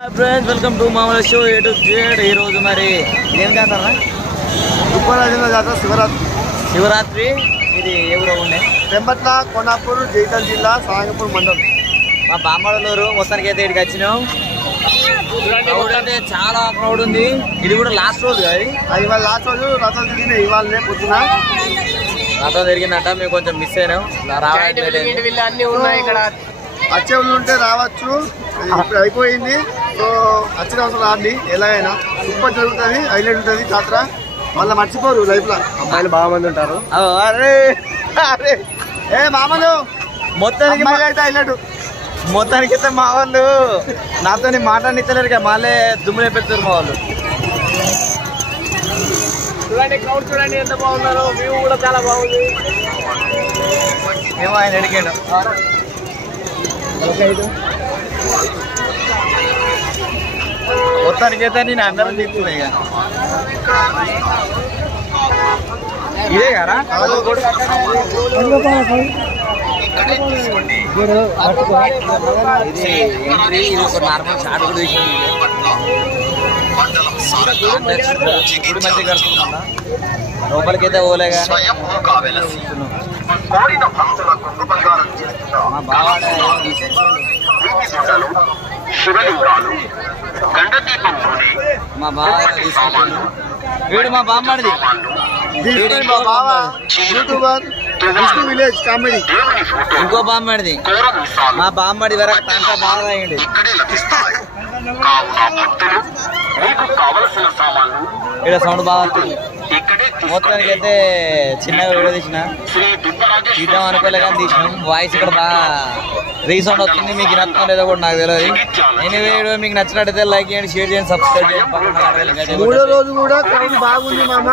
Friends welcome to మామూలు show A to Z. ఈ రోజు మరి ఏం చేస్తారా? ఉప్పరాజుల జాతర శివరాత్రి. ఇది ఎవరో ఉండే పెంపట్ల కోనాపూర్ జైతల్ జిల్లా సాగపూర్ మండలం. మా బామ్మడలూరు. మొత్తానికి అయితే ఇక్కడికి వచ్చినాం. క్రౌడ్ అంటే చాలా క్రౌడ్ ఉంది. ఇది కూడా లాస్ట్ రోజు కదా? అది ఇవాళ లాస్ట్ రోజు రథం తిరిగినాయి. ఇవాళనే పొద్దున రథం తిరిగిందంట. మేము కొంచెం మిస్ అయినాం. వచ్చే వాళ్ళు ఉంటే రావచ్చు. ఇప్పుడు అయిపోయింది. సో వచ్చిన అవసరం రాండి. ఎలాగైనా సూపర్ జరుగుతుంది. హైలైట్ ఉంటుంది జాతర. మళ్ళీ మర్చిపోరు లైఫ్ లో. అమ్మాయిలు బాగా మంది ఉంటారు. అరే అరే ఏ మామలు మొత్తానికి అయితే హైలైట్. మొత్తానికి అయితే మా వాళ్ళు నాతో మాట్లాడిస్తలేరు కదా. మాలే దుమ్మునే పెడతారు మా వాళ్ళు. చూడండి క్రౌడ్ చూడండి ఎంత బాగున్నారు. వ్యూ కూడా చాలా బాగుంది. ఏమో ఆయన అడిగాడు. మొత్తానికి అయితే నేను అందరం తీసుకున్నా. ఇక ఇదే కదా ఇది ఒక నార్మల్ షాట్ కూడా గుడి మధ్య కడుతుందా లోపలికి అయితే పోలేగా. మా బావ తీసుకుంటాను. వీడు మా బామ్మడిది. YouTuber village comedy. ఇంకో బామ్మడిది. మా బామ్మడి వరకు తంట బాగా అయ్యింది. ఇక్కడ సౌండ్ బాగా వస్తుంది. మొత్తానికి అయితే చిన్నగా వీడియో తీద్దాం అనుకోలే కానీ తీసినాం. వాయిస్ ఇక్కడ బాగా రీసౌండ్ వస్తుంది. మీకు నచ్చడం లేదో కూడా నాకు తెలియదు. నేను వీడియో మీకు నచ్చినట్టయితే లైక్ చేయండి, షేర్ చేయండి, సబ్స్క్రైబ్ చేయండి. మూడో రోజు కూడా క్రౌడ్ బాగుంది మామ.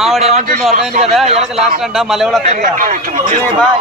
మావాడు ఏమంటుందో అర్థమైంది కదా. ఎలాగ లాస్ట్ అంట మళ్ళీ ఎవరు వస్తుంది. బాయ్.